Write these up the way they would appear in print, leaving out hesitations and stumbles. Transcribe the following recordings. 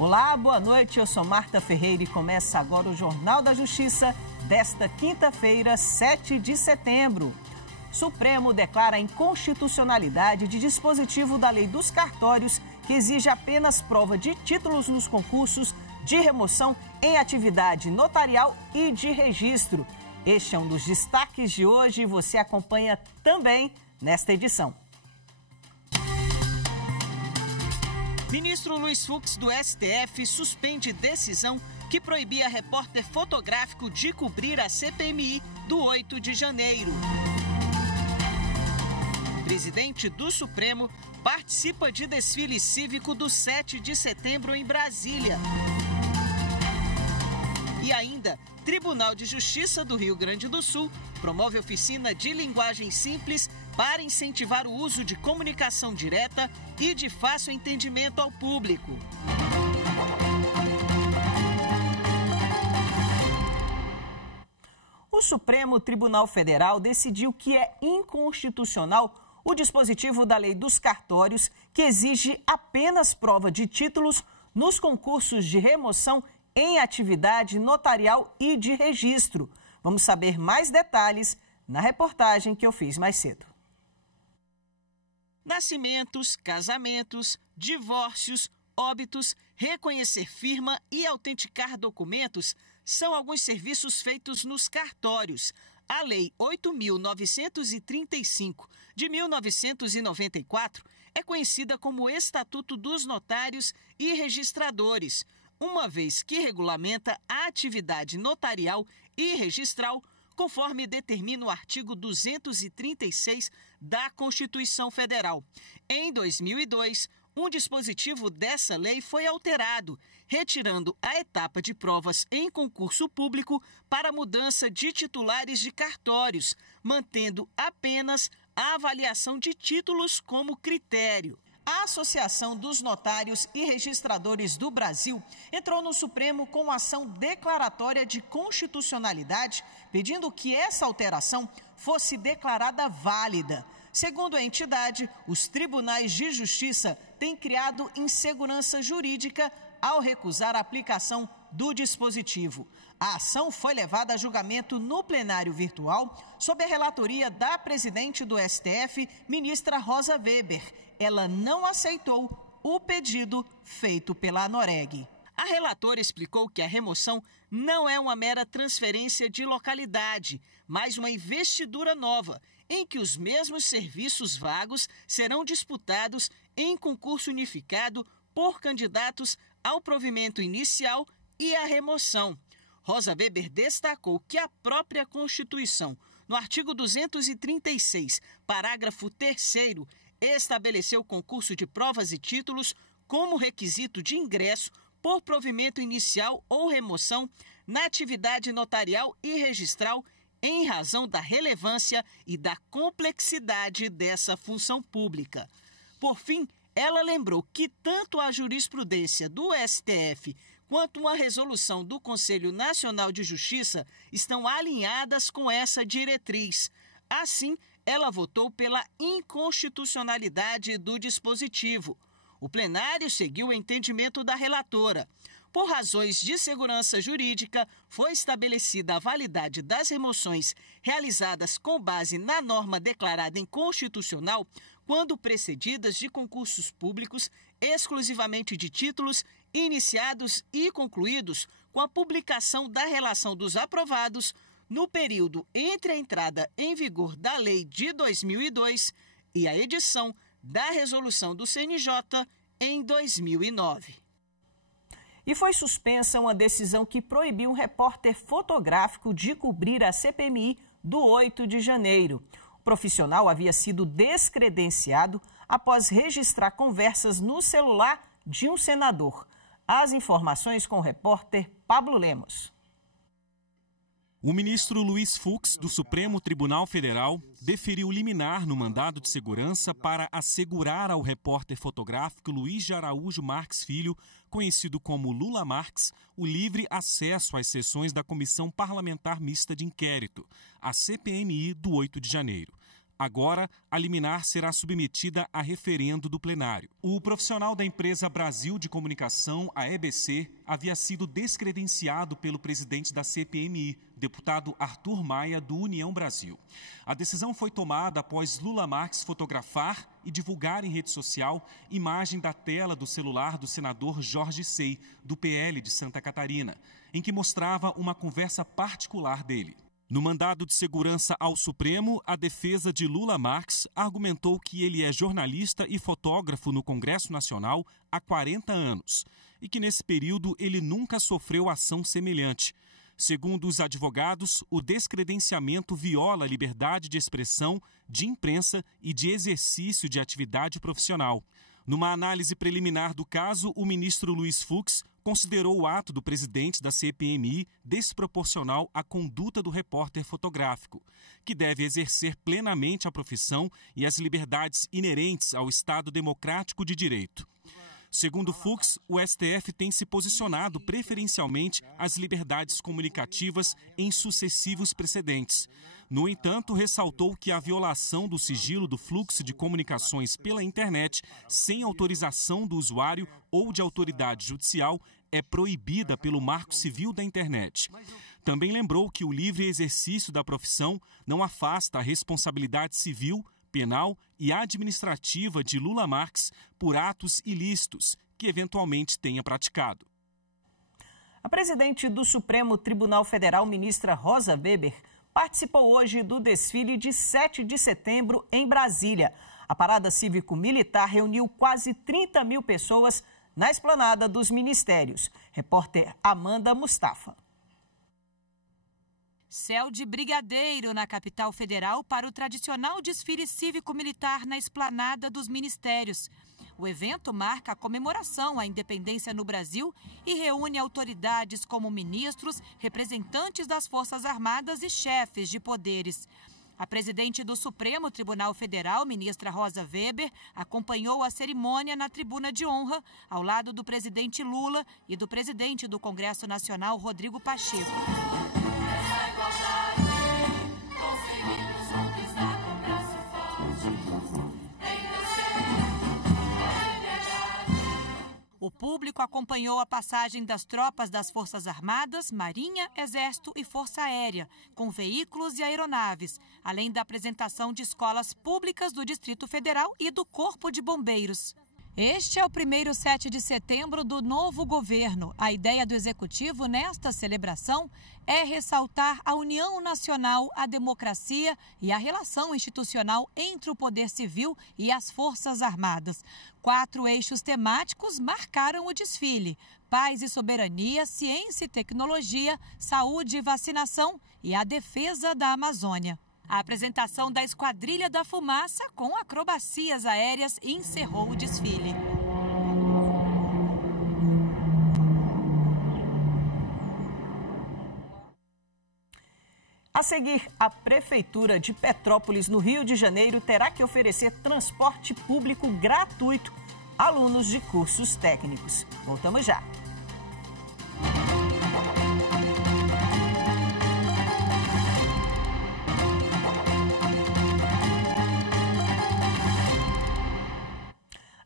Olá, boa noite, eu sou Marta Ferreira e começa agora o Jornal da Justiça desta quinta-feira, 7 de setembro. Supremo declara a inconstitucionalidade de dispositivo da Lei dos Cartórios que exige apenas prova de títulos nos concursos de remoção em atividade notarial e de registro. Este é um dos destaques de hoje e você acompanha também nesta edição. Ministro Luiz Fux, do STF, suspende decisão que proibia repórter fotográfico de cobrir a CPMI do 8 de janeiro. Presidente do Supremo participa de desfile cívico do 7 de setembro em Brasília. E ainda, Tribunal de Justiça do Rio Grande do Sul promove oficina de linguagem simples para incentivar o uso de comunicação direta e de fácil entendimento ao público. O Supremo Tribunal Federal decidiu que é inconstitucional o dispositivo da Lei dos Cartórios que exige apenas prova de títulos nos concursos de remoção em atividade notarial e de registro. Vamos saber mais detalhes na reportagem que eu fiz mais cedo. Nascimentos, casamentos, divórcios, óbitos, reconhecer firma e autenticar documentos são alguns serviços feitos nos cartórios. A Lei 8.935, de 1994, é conhecida como Estatuto dos Notários e Registradores, uma vez que regulamenta a atividade notarial e registral, conforme determina o artigo 236 da Constituição Federal. Em 2002, um dispositivo dessa lei foi alterado, retirando a etapa de provas em concurso público para mudança de titulares de cartórios, mantendo apenas a avaliação de títulos como critério. A Associação dos Notários e Registradores do Brasil entrou no Supremo com ação declaratória de constitucionalidade, pedindo que essa alteração fosse declarada válida. Segundo a entidade, os tribunais de justiça têm criado insegurança jurídica ao recusar a aplicação do dispositivo. A ação foi levada a julgamento no plenário virtual, sob a relatoria da presidente do STF, ministra Rosa Weber. Ela não aceitou o pedido feito pela Anoreg. A relatora explicou que a remoção não é uma mera transferência de localidade, mas uma investidura nova, em que os mesmos serviços vagos serão disputados em concurso unificado por candidatos ao provimento inicial e à remoção. Rosa Weber destacou que a própria Constituição, no artigo 236, parágrafo 3º, estabeleceu o concurso de provas e títulos como requisito de ingresso por provimento inicial ou remoção na atividade notarial e registral em razão da relevância e da complexidade dessa função pública. Por fim, ela lembrou que tanto a jurisprudência do STF quanto uma resolução do Conselho Nacional de Justiça estão alinhadas com essa diretriz. Assim, ela votou pela inconstitucionalidade do dispositivo. O plenário seguiu o entendimento da relatora. Por razões de segurança jurídica, foi estabelecida a validade das remoções realizadas com base na norma declarada inconstitucional quando precedidas de concursos públicos, exclusivamente de títulos iniciados e concluídos com a publicação da relação dos aprovados no período entre a entrada em vigor da Lei de 2002 e a edição da Resolução do CNJ em 2009. E foi suspensa uma decisão que proibiu um repórter fotográfico de cobrir a CPMI do 8 de janeiro. O profissional havia sido descredenciado após registrar conversas no celular de um senador. As informações com o repórter Pablo Lemos. O ministro Luiz Fux, do Supremo Tribunal Federal, deferiu liminar no mandado de segurança para assegurar ao repórter fotográfico Luiz de Araújo Marques Filho, conhecido como Lula Marques, o livre acesso às sessões da Comissão Parlamentar Mista de Inquérito, a CPMI do 8 de janeiro. Agora, a liminar será submetida a referendo do plenário. O profissional da empresa Brasil de Comunicação, a EBC, havia sido descredenciado pelo presidente da CPMI, deputado Arthur Maia, do União Brasil. A decisão foi tomada após Lula Marques fotografar e divulgar em rede social imagem da tela do celular do senador Jorge Sey, do PL de Santa Catarina, em que mostrava uma conversa particular dele. No mandado de segurança ao Supremo, a defesa de Lula Marques argumentou que ele é jornalista e fotógrafo no Congresso Nacional há 40 anos e que nesse período ele nunca sofreu ação semelhante. Segundo os advogados, o descredenciamento viola a liberdade de expressão, de imprensa e de exercício de atividade profissional. Numa análise preliminar do caso, o ministro Luiz Fux considerou o ato do presidente da CPMI desproporcional à conduta do repórter fotográfico, que deve exercer plenamente a profissão e as liberdades inerentes ao Estado democrático de direito. Segundo Fux, o STF tem se posicionado preferencialmente às liberdades comunicativas em sucessivos precedentes. No entanto, ressaltou que a violação do sigilo do fluxo de comunicações pela internet, sem autorização do usuário ou de autoridade judicial, é proibida pelo Marco Civil da Internet. Também lembrou que o livre exercício da profissão não afasta a responsabilidade civil, penal e administrativa de Lula Marques por atos ilícitos que eventualmente tenha praticado. A presidente do Supremo Tribunal Federal, ministra Rosa Weber, participou hoje do desfile de 7 de setembro em Brasília. A parada cívico-militar reuniu quase 30 mil pessoas na esplanada dos ministérios. Repórter Amanda Mustafa. Céu de brigadeiro na capital federal para o tradicional desfile cívico-militar na esplanada dos ministérios. O evento marca a comemoração à independência no Brasil e reúne autoridades como ministros, representantes das Forças Armadas e chefes de poderes. A presidente do Supremo Tribunal Federal, ministra Rosa Weber, acompanhou a cerimônia na tribuna de honra, ao lado do presidente Lula e do presidente do Congresso Nacional, Rodrigo Pacheco. O público acompanhou a passagem das tropas das Forças Armadas, Marinha, Exército e Força Aérea, com veículos e aeronaves, além da apresentação de escolas públicas do Distrito Federal e do Corpo de Bombeiros. Este é o primeiro 7 de setembro do novo governo. A ideia do Executivo nesta celebração é ressaltar a união nacional, a democracia e a relação institucional entre o Poder Civil e as Forças Armadas. 4 eixos temáticos marcaram o desfile: paz e soberania, ciência e tecnologia, saúde e vacinação e a defesa da Amazônia. A apresentação da Esquadrilha da Fumaça, com acrobacias aéreas, encerrou o desfile. A seguir, a Prefeitura de Petrópolis, no Rio de Janeiro, terá que oferecer transporte público gratuito a alunos de cursos técnicos. Voltamos já.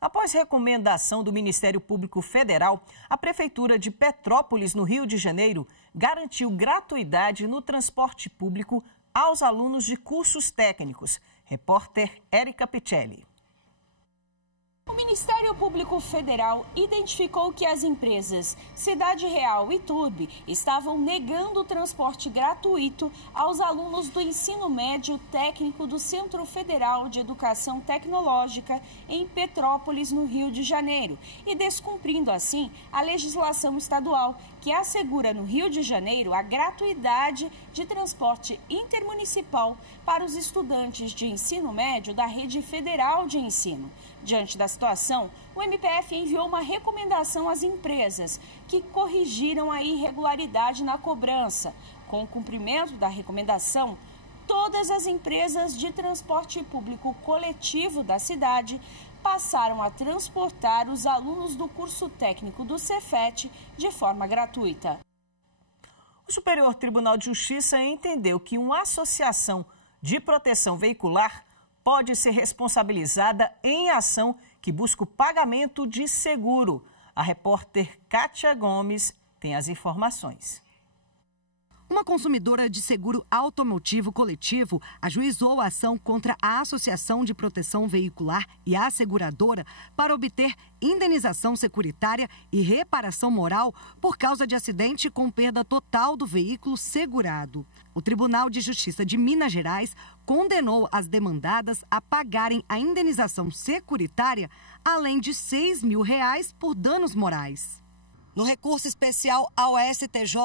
Após recomendação do Ministério Público Federal, a Prefeitura de Petrópolis, no Rio de Janeiro, garantiu gratuidade no transporte público aos alunos de cursos técnicos. Repórter Érica Picelli. O Ministério Público Federal identificou que as empresas Cidade Real e Turbi estavam negando o transporte gratuito aos alunos do ensino médio técnico do Centro Federal de Educação Tecnológica em Petrópolis, no Rio de Janeiro, e descumprindo assim a legislação estadual, que assegura no Rio de Janeiro a gratuidade de transporte intermunicipal para os estudantes de ensino médio da Rede Federal de Ensino. Diante da situação, o MPF enviou uma recomendação às empresas que corrigiram a irregularidade na cobrança. Com o cumprimento da recomendação, todas as empresas de transporte público coletivo da cidade passaram a transportar os alunos do curso técnico do Cefet de forma gratuita. O Superior Tribunal de Justiça entendeu que uma associação de proteção veicular pode ser responsabilizada em ação que busca o pagamento de seguro. A repórter Kátia Gomes tem as informações. Uma consumidora de seguro automotivo coletivo ajuizou a ação contra a Associação de Proteção Veicular e a seguradora para obter indenização securitária e reparação moral por causa de acidente com perda total do veículo segurado. O Tribunal de Justiça de Minas Gerais condenou as demandadas a pagarem a indenização securitária, além de R$ 6 mil por danos morais. No recurso especial ao STJ,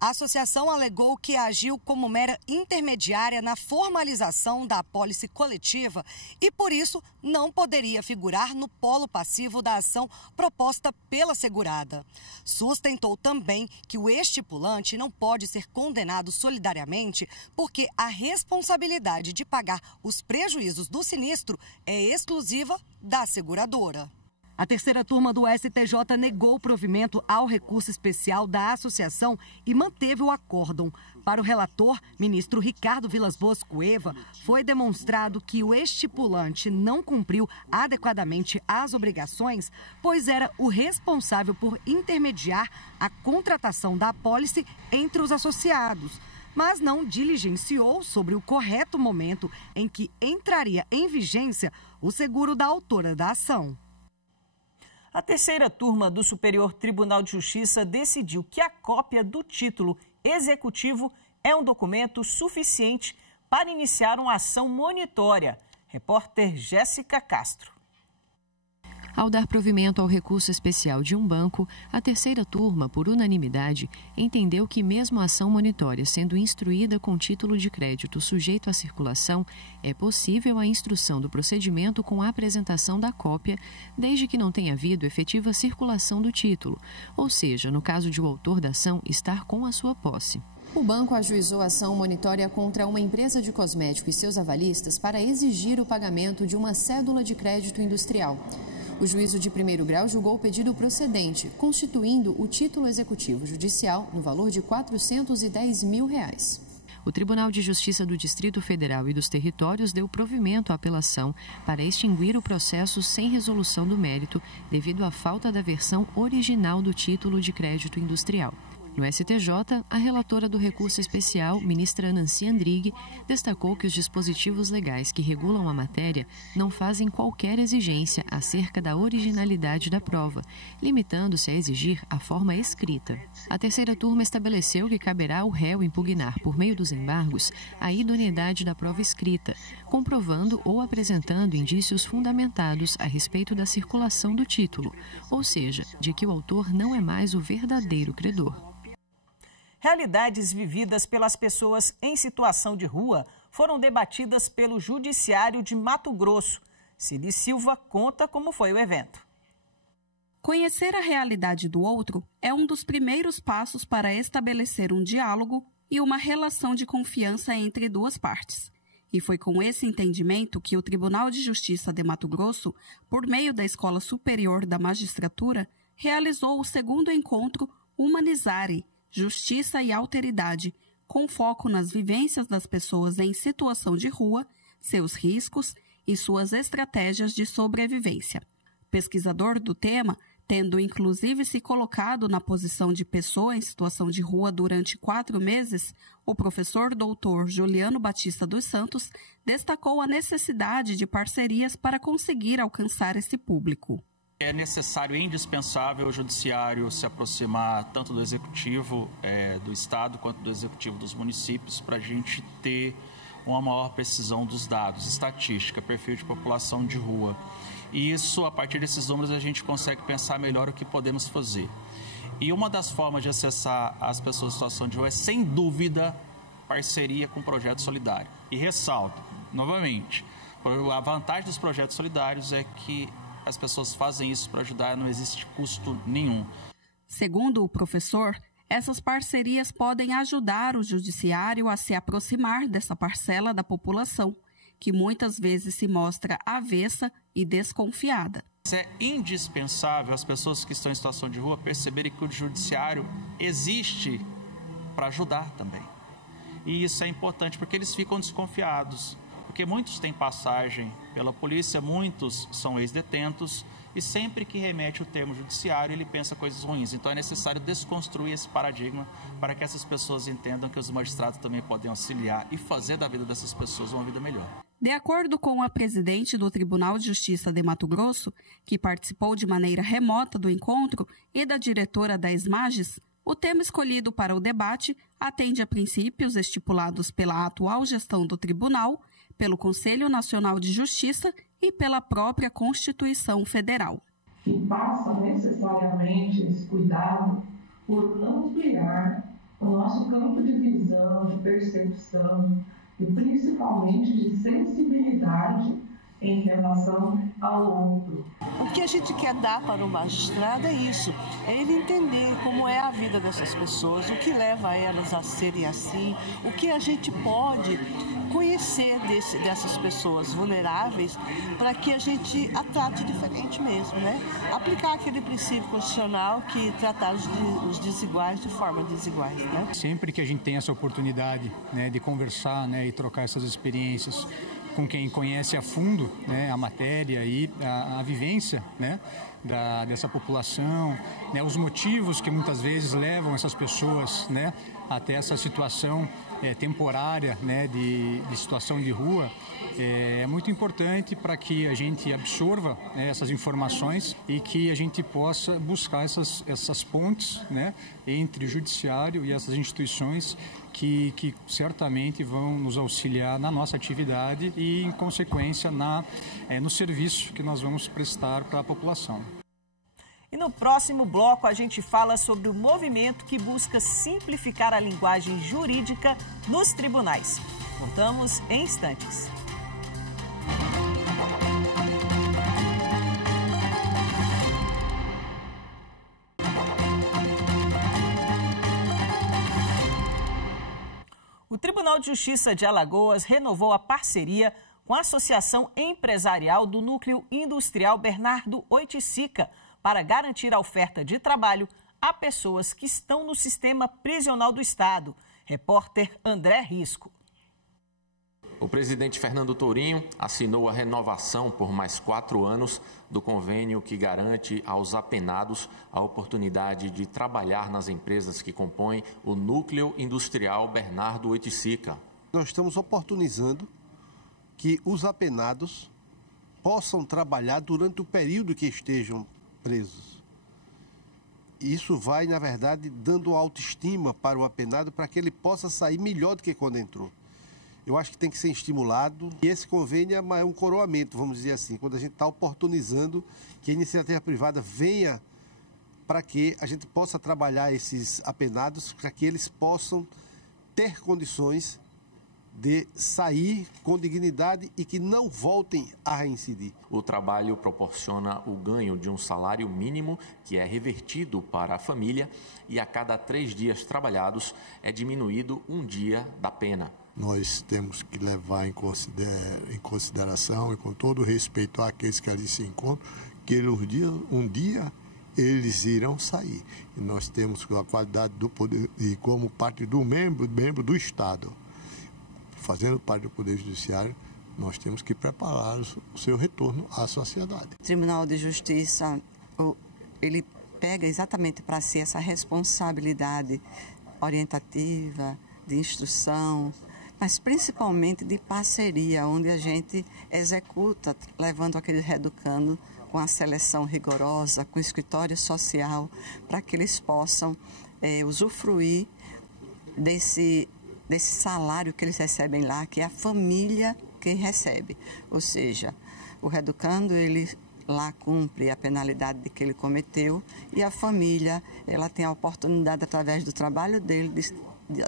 a associação alegou que agiu como mera intermediária na formalização da apólice coletiva e, por isso, não poderia figurar no polo passivo da ação proposta pela segurada. Sustentou também que o estipulante não pode ser condenado solidariamente porque a responsabilidade de pagar os prejuízos do sinistro é exclusiva da seguradora. A terceira turma do STJ negou o provimento ao recurso especial da associação e manteve o acórdão. Para o relator, ministro Ricardo Vilas Boas Cueva, foi demonstrado que o estipulante não cumpriu adequadamente as obrigações, pois era o responsável por intermediar a contratação da apólice entre os associados, mas não diligenciou sobre o correto momento em que entraria em vigência o seguro da autora da ação. A terceira turma do Superior Tribunal de Justiça decidiu que a cópia do título executivo é um documento suficiente para iniciar uma ação monitória. Repórter Jéssica Castro. Ao dar provimento ao recurso especial de um banco, a terceira turma, por unanimidade, entendeu que mesmo a ação monitória sendo instruída com título de crédito sujeito à circulação, é possível a instrução do procedimento com a apresentação da cópia, desde que não tenha havido efetiva circulação do título, ou seja, no caso de o autor da ação estar com a sua posse. O banco ajuizou a ação monitória contra uma empresa de cosmético e seus avalistas para exigir o pagamento de uma cédula de crédito industrial. O juízo de primeiro grau julgou o pedido procedente, constituindo o título executivo judicial no valor de R$ 410 mil. O Tribunal de Justiça do Distrito Federal e dos Territórios deu provimento à apelação para extinguir o processo sem resolução do mérito devido à falta da versão original do título de crédito industrial. No STJ, a relatora do recurso especial, ministra Nancy Andrighi, destacou que os dispositivos legais que regulam a matéria não fazem qualquer exigência acerca da originalidade da prova, limitando-se a exigir a forma escrita. A terceira turma estabeleceu que caberá ao réu impugnar, por meio dos embargos, a idoneidade da prova escrita, comprovando ou apresentando indícios fundamentados a respeito da circulação do título, ou seja, de que o autor não é mais o verdadeiro credor. Realidades vividas pelas pessoas em situação de rua foram debatidas pelo Judiciário de Mato Grosso. Cili Silva conta como foi o evento. Conhecer a realidade do outro é um dos primeiros passos para estabelecer um diálogo e uma relação de confiança entre duas partes. E foi com esse entendimento que o Tribunal de Justiça de Mato Grosso, por meio da Escola Superior da Magistratura, realizou o segundo encontro Humanizare, Justiça e Alteridade, com foco nas vivências das pessoas em situação de rua, seus riscos e suas estratégias de sobrevivência. Pesquisador do tema, tendo inclusive se colocado na posição de pessoa em situação de rua durante 4 meses, o professor doutor Juliano Batista dos Santos destacou a necessidade de parcerias para conseguir alcançar esse público. É necessário e indispensável o judiciário se aproximar tanto do executivo do estado quanto do executivo dos municípios para a gente ter uma maior precisão dos dados, estatística, perfil de população de rua. E isso, a partir desses números, a gente consegue pensar melhor o que podemos fazer. E uma das formas de acessar as pessoas em situação de rua é, sem dúvida, parceria com o projeto solidário. E ressalto, novamente, a vantagem dos projetos solidários é que as pessoas fazem isso para ajudar, não existe custo nenhum. Segundo o professor, essas parcerias podem ajudar o judiciário a se aproximar dessa parcela da população, que muitas vezes se mostra avessa e desconfiada. É indispensável as pessoas que estão em situação de rua perceberem que o judiciário existe para ajudar também. E isso é importante porque eles ficam desconfiados. porque muitos têm passagem pela polícia, muitos são ex-detentos e sempre que remete o termo judiciário ele pensa coisas ruins. Então é necessário desconstruir esse paradigma para que essas pessoas entendam que os magistrados também podem auxiliar e fazer da vida dessas pessoas uma vida melhor. De acordo com a presidente do Tribunal de Justiça de Mato Grosso, que participou de maneira remota do encontro, e da diretora da SMAGES, o tema escolhido para o debate atende a princípios estipulados pela atual gestão do tribunal, pelo Conselho Nacional de Justiça e pela própria Constituição Federal. E passa necessariamente esse cuidado por ampliar o nosso campo de visão, de percepção e principalmente de sensibilidade em relação ao outro. O que a gente quer dar para o magistrado é isso, é ele entender como é a vida dessas pessoas, o que leva elas a serem assim, o que a gente pode conhecer dessas pessoas vulneráveis para que a gente a trate diferente mesmo, né? Aplicar aquele princípio constitucional que tratar os desiguais de forma desiguais, né? Sempre que a gente tem essa oportunidade, né, de conversar, né, e trocar essas experiências com quem conhece a fundo, né, a matéria e a vivência, né, dessa população, né, os motivos que muitas vezes levam essas pessoas, né, até essa situação temporária, né, de situação de rua, é muito importante para que a gente absorva, né, essas informações e que a gente possa buscar essas pontes, né, entre o judiciário e essas instituições que certamente vão nos auxiliar na nossa atividade e, em consequência, no serviço que nós vamos prestar para a população. E no próximo bloco a gente fala sobre o movimento que busca simplificar a linguagem jurídica nos tribunais. Voltamos em instantes. O Tribunal de Justiça de Alagoas renovou a parceria com a Associação Empresarial do Núcleo Industrial Bernardo Oiticica para garantir a oferta de trabalho a pessoas que estão no sistema prisional do Estado. Repórter André Risco. O presidente Fernando Tourinho assinou a renovação por mais 4 anos do convênio que garante aos apenados a oportunidade de trabalhar nas empresas que compõem o Núcleo Industrial Bernardo Oiticica. Nós estamos oportunizando que os apenados possam trabalhar durante o período que estejam presos. Isso vai, na verdade, dando autoestima para o apenado para que ele possa sair melhor do que quando entrou. Eu acho que tem que ser estimulado e esse convênio é um coroamento, vamos dizer assim, quando a gente está oportunizando que a iniciativa privada venha para que a gente possa trabalhar esses apenados, para que eles possam ter condições de sair com dignidade e que não voltem a reincidir. O trabalho proporciona o ganho de um salário mínimo que é revertido para a família e a cada 3 dias trabalhados é diminuído 1 dia da pena. Nós temos que levar em consideração e com todo respeito àqueles que ali se encontram, que um dia eles irão sair. E nós temos a qualidade do poder e como parte do membro do Estado, fazendo parte do Poder Judiciário, nós temos que preparar o seu retorno à sociedade. O Tribunal de Justiça, ele pega exatamente para si essa responsabilidade orientativa, de instrução, mas principalmente de parceria, onde a gente executa, levando aquele reeducando com a seleção rigorosa, com o escritório social, para que eles possam usufruir desse salário que eles recebem lá, que é a família que recebe. Ou seja, o reeducando, ele lá cumpre a penalidade que ele cometeu e a família, ela tem a oportunidade, através do trabalho dele,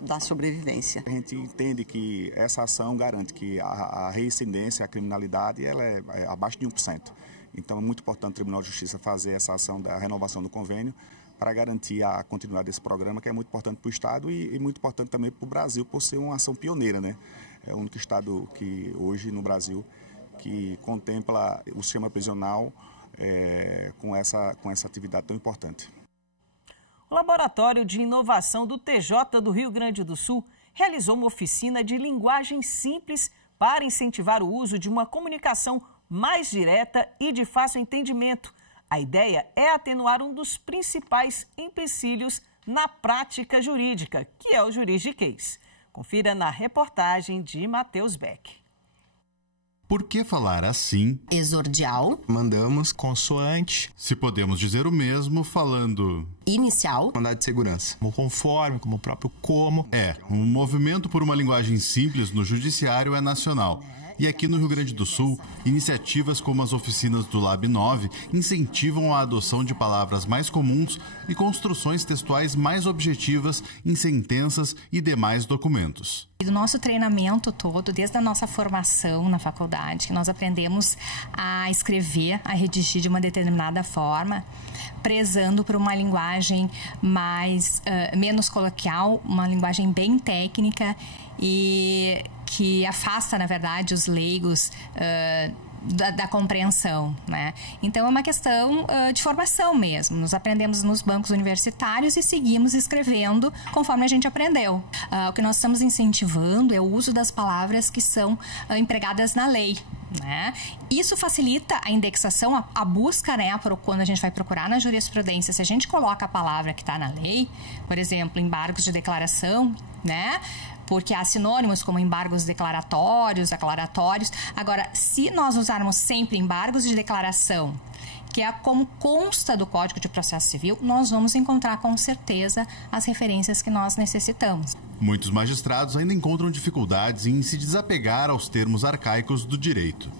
da sobrevivência. A gente entende que essa ação garante que a reincidência, a criminalidade, ela é abaixo de 1%. Então é muito importante o Tribunal de Justiça fazer essa ação da renovação do convênio para garantir a continuidade desse programa, que é muito importante para o Estado e muito importante também para o Brasil, por ser uma ação pioneira, né? É o único Estado que hoje no Brasil que contempla o sistema prisional com essa atividade tão importante. O Laboratório de Inovação do TJ do Rio Grande do Sul realizou uma oficina de linguagem simples para incentivar o uso de uma comunicação mais direta e de fácil entendimento. A ideia é atenuar um dos principais empecilhos na prática jurídica, que é o juridiquês. Confira na reportagem de Matheus Beck. Por que falar assim? Exordial. Mandamos consoante. Se podemos dizer o mesmo falando inicial. Mandado de segurança. Como conforme, como o próprio como. Um movimento por uma linguagem simples no judiciário é nacional. E aqui no Rio Grande do Sul, iniciativas como as oficinas do Lab 9 incentivam a adoção de palavras mais comuns e construções textuais mais objetivas em sentenças e demais documentos. Do nosso treinamento todo, desde a nossa formação na faculdade, que nós aprendemos a escrever, a redigir de uma determinada forma, prezando por uma linguagem menos coloquial, uma linguagem bem técnica e que afasta, na verdade, os leigos da compreensão, né? Então, é uma questão de formação mesmo. Nós aprendemos nos bancos universitários e seguimos escrevendo conforme a gente aprendeu. O que nós estamos incentivando é o uso das palavras que são empregadas na lei, né? Isso facilita a indexação, a busca, né? Quando a gente vai procurar na jurisprudência, se a gente coloca a palavra que está na lei, por exemplo, embargos de declaração, né? Porque há sinônimos como embargos declaratórios. Agora, se nós usarmos sempre embargos de declaração, que é como consta do Código de Processo Civil, nós vamos encontrar com certeza as referências que nós necessitamos. Muitos magistrados ainda encontram dificuldades em se desapegar aos termos arcaicos do direito.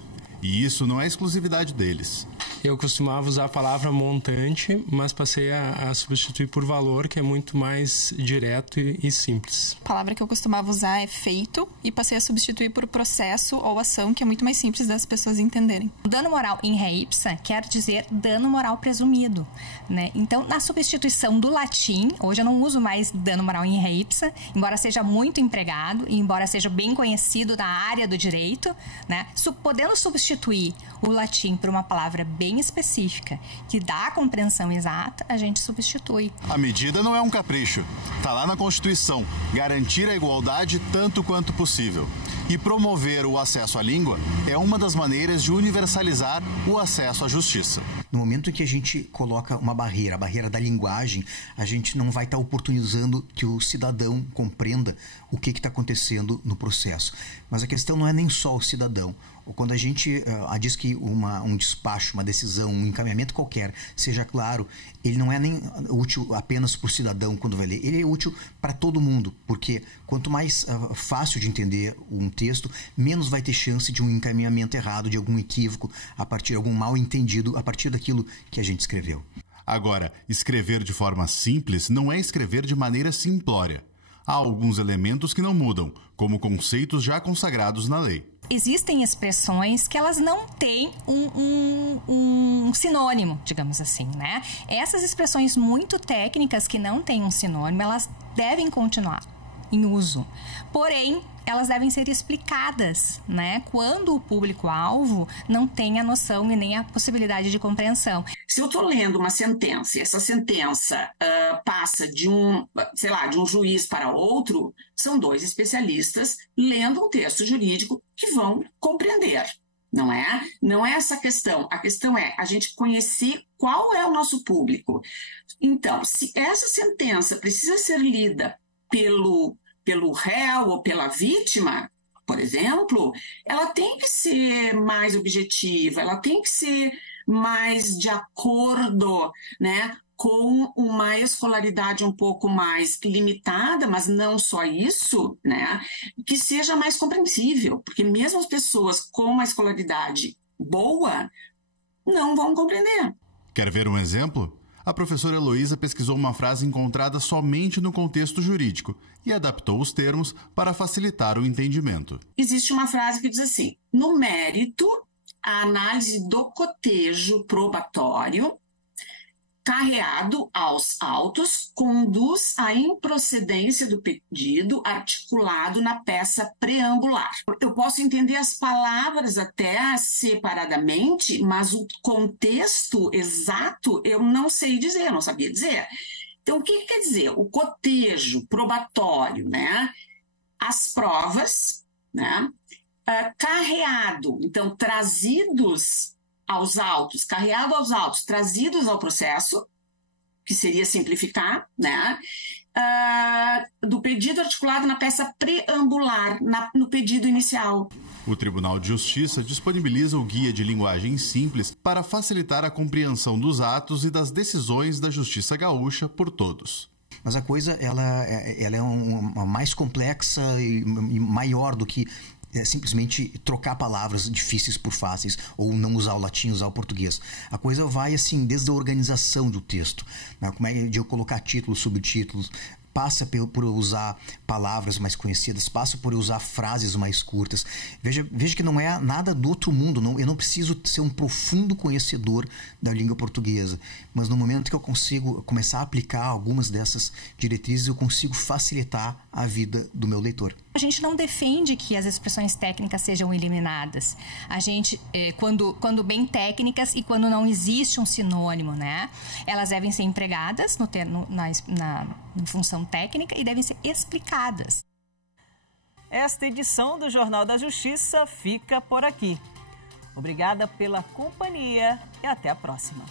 E isso não é exclusividade deles. Eu costumava usar a palavra montante, mas passei a substituir por valor, que é muito mais direto e simples. A palavra que eu costumava usar é feito e passei a substituir por processo ou ação, que é muito mais simples das pessoas entenderem. Dano moral in re ipsa quer dizer dano moral presumido, né? Então, na substituição do latim, hoje eu não uso mais dano moral in re ipsa, embora seja muito empregado e embora seja bem conhecido na área do direito, né? Podendo substituir o latim por uma palavra bem específica, que dá a compreensão exata, a gente substitui. A medida não é um capricho. Está lá na Constituição. Garantir a igualdade tanto quanto possível. E promover o acesso à língua é uma das maneiras de universalizar o acesso à justiça. No momento em que a gente coloca uma barreira, a barreira da linguagem, a gente não vai estar oportunizando que o cidadão compreenda o que está acontecendo no processo. Mas a questão não é nem só o cidadão. Quando a gente diz que um despacho, uma decisão, um encaminhamento qualquer seja claro, ele não é nem útil apenas para o cidadão quando vai ler. Ele é útil para todo mundo, porque quanto mais fácil de entender um texto, menos vai ter chance de um encaminhamento errado, de algum equívoco, a partir de algum mal entendido, a partir daquilo que a gente escreveu. Agora, escrever de forma simples não é escrever de maneira simplória. Há alguns elementos que não mudam, como conceitos já consagrados na lei. Existem expressões que elas não têm um sinônimo, digamos assim, né? Essas expressões muito técnicas que não têm um sinônimo, elas devem continuar em uso. Porém, elas devem ser explicadas, né? Quando o público-alvo não tem a noção e nem a possibilidade de compreensão. Se eu estou lendo uma sentença e essa sentença passa de um juiz para outro, são dois especialistas lendo um texto jurídico que vão compreender, não é? Não é essa a questão. A questão é a gente conhecer qual é o nosso público. Então, se essa sentença precisa ser lida pelo réu ou pela vítima, por exemplo, ela tem que ser mais objetiva, ela tem que ser mais de acordo, né, com uma escolaridade um pouco mais limitada, mas não só isso, né, que seja mais compreensível, porque mesmo as pessoas com uma escolaridade boa não vão compreender. Quer ver um exemplo? A professora Heloísa pesquisou uma frase encontrada somente no contexto jurídico e adaptou os termos para facilitar o entendimento. Existe uma frase que diz assim: no mérito, a análise do cotejo probatório carreado aos autos conduz à improcedência do pedido articulado na peça preambular. Eu posso entender as palavras até separadamente, mas o contexto exato eu não sei dizer, eu não sabia dizer. Então, o que quer dizer? O cotejo probatório, né? As provas, né? carreado, então trazidos aos autos, carreado aos autos, trazidos ao processo, que seria simplificar, né? Do pedido articulado na peça preambular, no pedido inicial. O Tribunal de Justiça disponibiliza o guia de linguagem simples para facilitar a compreensão dos atos e das decisões da Justiça Gaúcha por todos. Mas a coisa ela é uma mais complexa e maior do que simplesmente trocar palavras difíceis por fáceis ou não usar o latim, usar o português. A coisa vai assim desde a organização do texto, né? Como é de eu colocar títulos, subtítulos, passa por usar palavras mais conhecidas, passa por usar frases mais curtas. Veja que não é nada do outro mundo, eu não preciso ser um profundo conhecedor da língua portuguesa, mas no momento que eu consigo começar a aplicar algumas dessas diretrizes, eu consigo facilitar a vida do meu leitor. A gente não defende que as expressões técnicas sejam eliminadas. A gente, quando bem técnicas e quando não existe um sinônimo, né? Elas devem ser empregadas na função técnica e devem ser explicadas. Esta edição do Jornal da Justiça fica por aqui. Obrigada pela companhia e até a próxima.